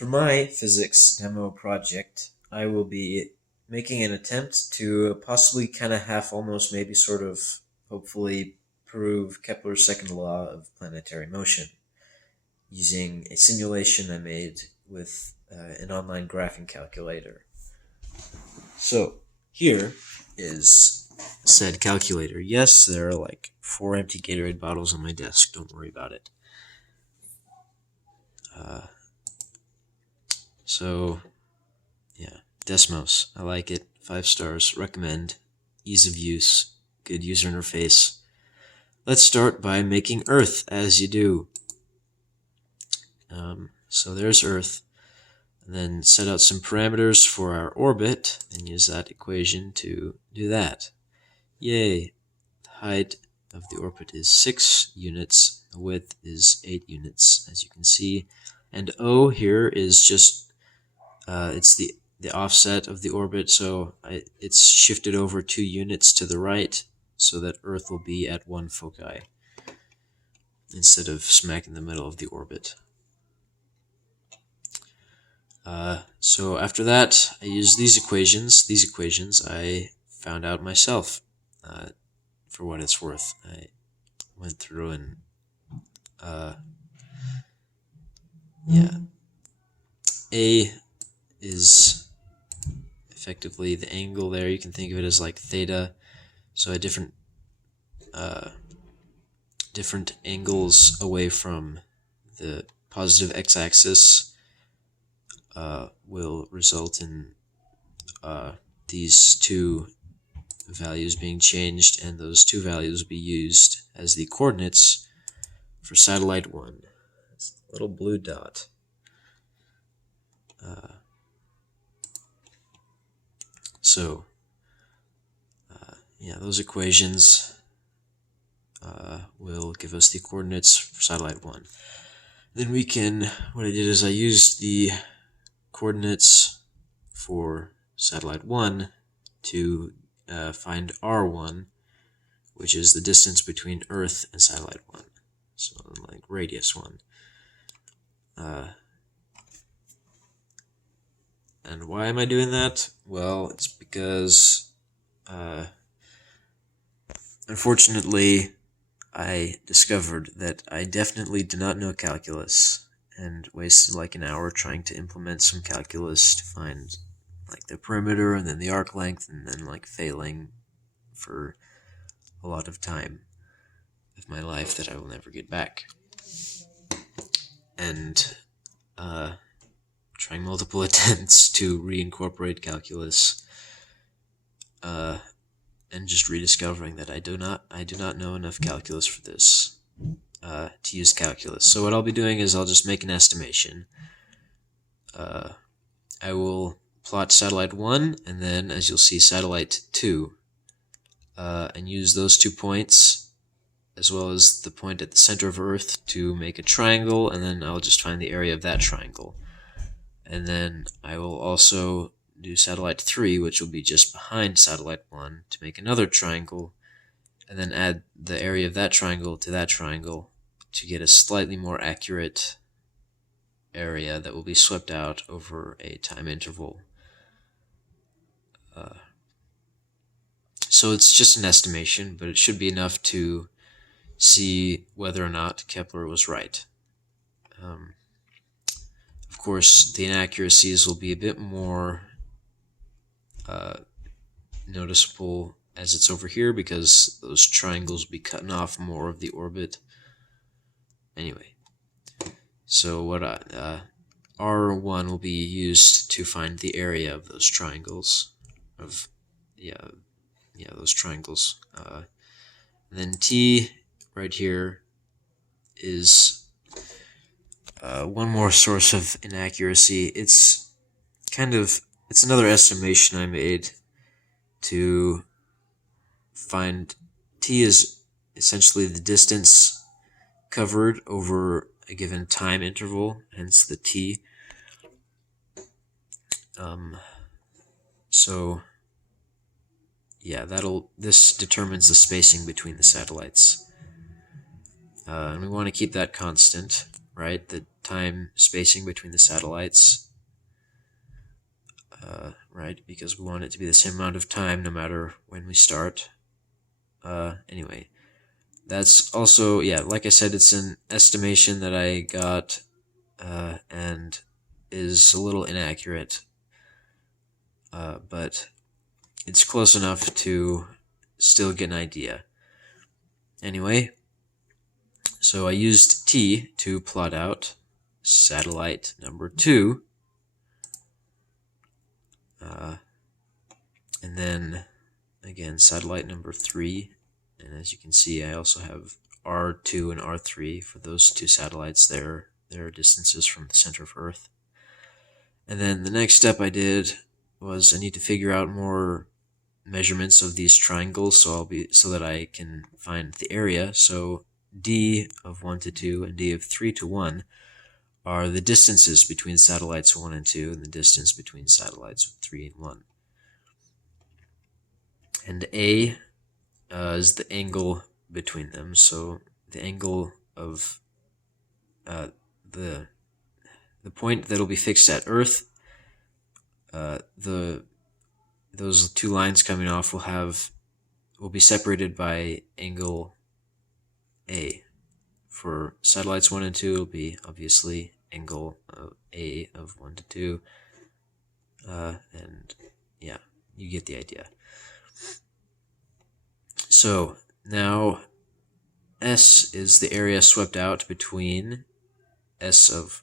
For my physics demo project, I will be making an attempt to possibly kind of half almost maybe sort of hopefully prove Kepler's second law of planetary motion using a simulation I made with an online graphing calculator. So here is said calculator. Yes, there are like 4 empty Gatorade bottles on my desk. Don't worry about it. So, yeah, Desmos. I like it. 5 stars. Recommend. Ease of use. Good user interface. Let's start by making Earth, as you do. So there's Earth. And then set out some parameters for our orbit, and use that equation to do that. Yay! The height of the orbit is 6 units. The width is 8 units, as you can see. And O here is just, it's the offset of the orbit, so it's shifted over 2 units to the right, so that Earth will be at 1 foci, instead of smack in the middle of the orbit. So after that, I use these equations. These equations I found out myself, for what it's worth. I went through and, yeah. A is effectively the angle there. You can think of it as like theta. So a different angles away from the positive x-axis will result in these 2 values being changed, and those 2 values will be used as the coordinates for satellite 1. It's a little blue dot. Yeah, those equations will give us the coordinates for satellite 1. Then we can, what I did is I used the coordinates for satellite 1 to find R1, which is the distance between Earth and satellite 1. So like radius 1. And why am I doing that? Well, it's because unfortunately I discovered that I definitely do not know calculus, and wasted like an hour trying to implement some calculus to find like the perimeter and then the arc length, and then like failing for a lot of time of my life that I will never get back. And trying multiple attempts to reincorporate calculus, and just rediscovering that I do not know enough calculus for this, to use calculus. So what I'll be doing is I'll just make an estimation. I will plot satellite 1, and then, as you'll see, satellite 2, and use those 2 points, as well as the point at the center of Earth, to make a triangle, and then I'll just find the area of that triangle. And then I will also do satellite 3, which will be just behind satellite 1, to make another triangle, and then add the area of that triangle to that triangle to get a slightly more accurate area that will be swept out over a time interval. So it's just an estimation, but it should be enough to see whether or not Kepler was right. Of course, the inaccuracies will be a bit more noticeable as it's over here, because those triangles will be cutting off more of the orbit. Anyway, so what R1 will be used to find the area of those triangles, those triangles. And then T right here is one more source of inaccuracy. It's another estimation I made to find T is essentially the distance covered over a given time interval, hence the T. So yeah, this determines the spacing between the satellites, and we want to keep that constant. right? The time spacing between the satellites, right? Because we want it to be the same amount of time no matter when we start. Anyway, that's also, yeah, like I said, it's an estimation that I got and is a little inaccurate, but it's close enough to still get an idea. Anyway, so I used T to plot out satellite number 2, and then again satellite number 3, and as you can see I also have R2 and R3 for those two satellites. Their distances from the center of Earth. And then the next step I did was I need to figure out more measurements of these triangles so that I can find the area. So D of 1 to 2 and D of 3 to 1 are the distances between satellites 1 and 2 and the distance between satellites 3 and 1. And A is the angle between them. So the angle of the point that'll be fixed at Earth, those two lines coming off will be separated by angle A. For satellites 1 and 2, it'll be obviously angle A of 1 to 2, and yeah, you get the idea. So now S is the area swept out between S of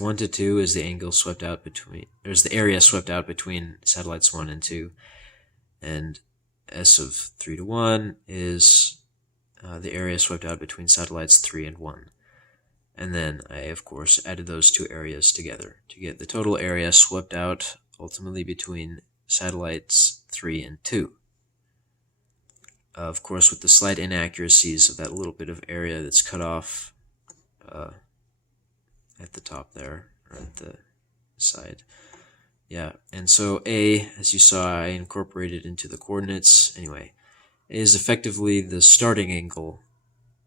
1 to 2 is the angle swept out between, there's the area swept out between satellites 1 and 2, and S of 3 to 1 is the area swept out between satellites 3 and 1. And then I, of course, added those two areas together to get the total area swept out ultimately between satellites 3 and 2. Of course, with the slight inaccuracies of that little bit of area that's cut off at the top there, or at the side. Yeah, and so A, as you saw, I incorporated into the coordinates. Anyway, A is effectively the starting angle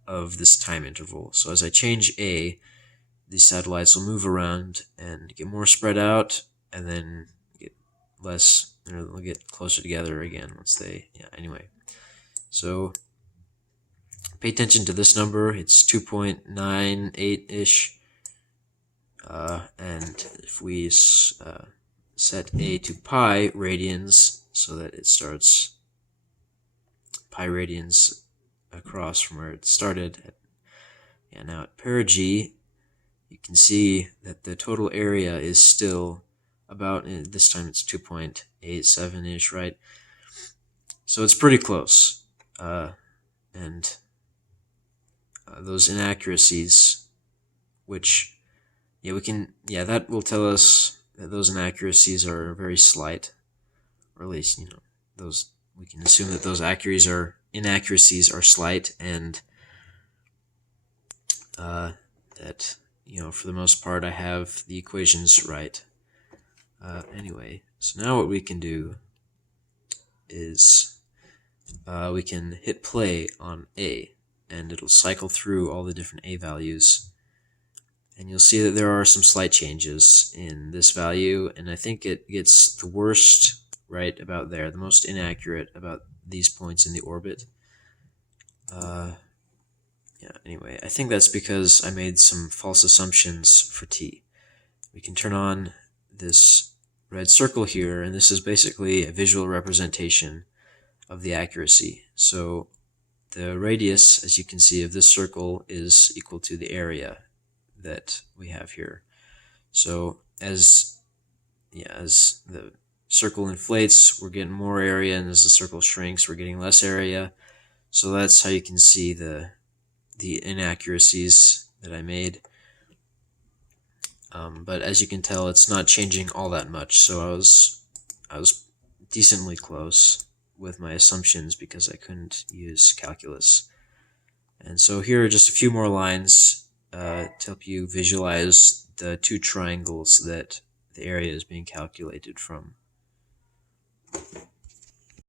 of this time interval. So as I change A, these satellites will move around and get more spread out, and then get less, they'll get closer together again once they, anyway. So pay attention to this number. It's 2.98-ish. And if we set A to pi radians so that it starts pi radians across from where it started, now at perigee, you can see that the total area is still about, this time it's 2.87-ish, right? So it's pretty close. And those inaccuracies, which that will tell us that those inaccuracies are very slight, or at least, we can assume that those inaccuracies are slight, and that, for the most part, I have the equations right. Anyway, so now what we can do is we can hit play on A, and it'll cycle through all the different A values. And you'll see that there are some slight changes in this value, and I think it gets the worst right about there, the most inaccurate about these points in the orbit. Anyway, I think that's because I made some false assumptions for T. We can turn on this red circle here, and this is basically a visual representation of the accuracy. So the radius, as you can see, of this circle is equal to the area that we have here. So as the circle inflates, we're getting more area, and as the circle shrinks, we're getting less area. So that's how you can see the inaccuracies that I made. But as you can tell, it's not changing all that much. So I was decently close with my assumptions because I couldn't use calculus. And so here are just a few more lines to help you visualize the two triangles that the area is being calculated from.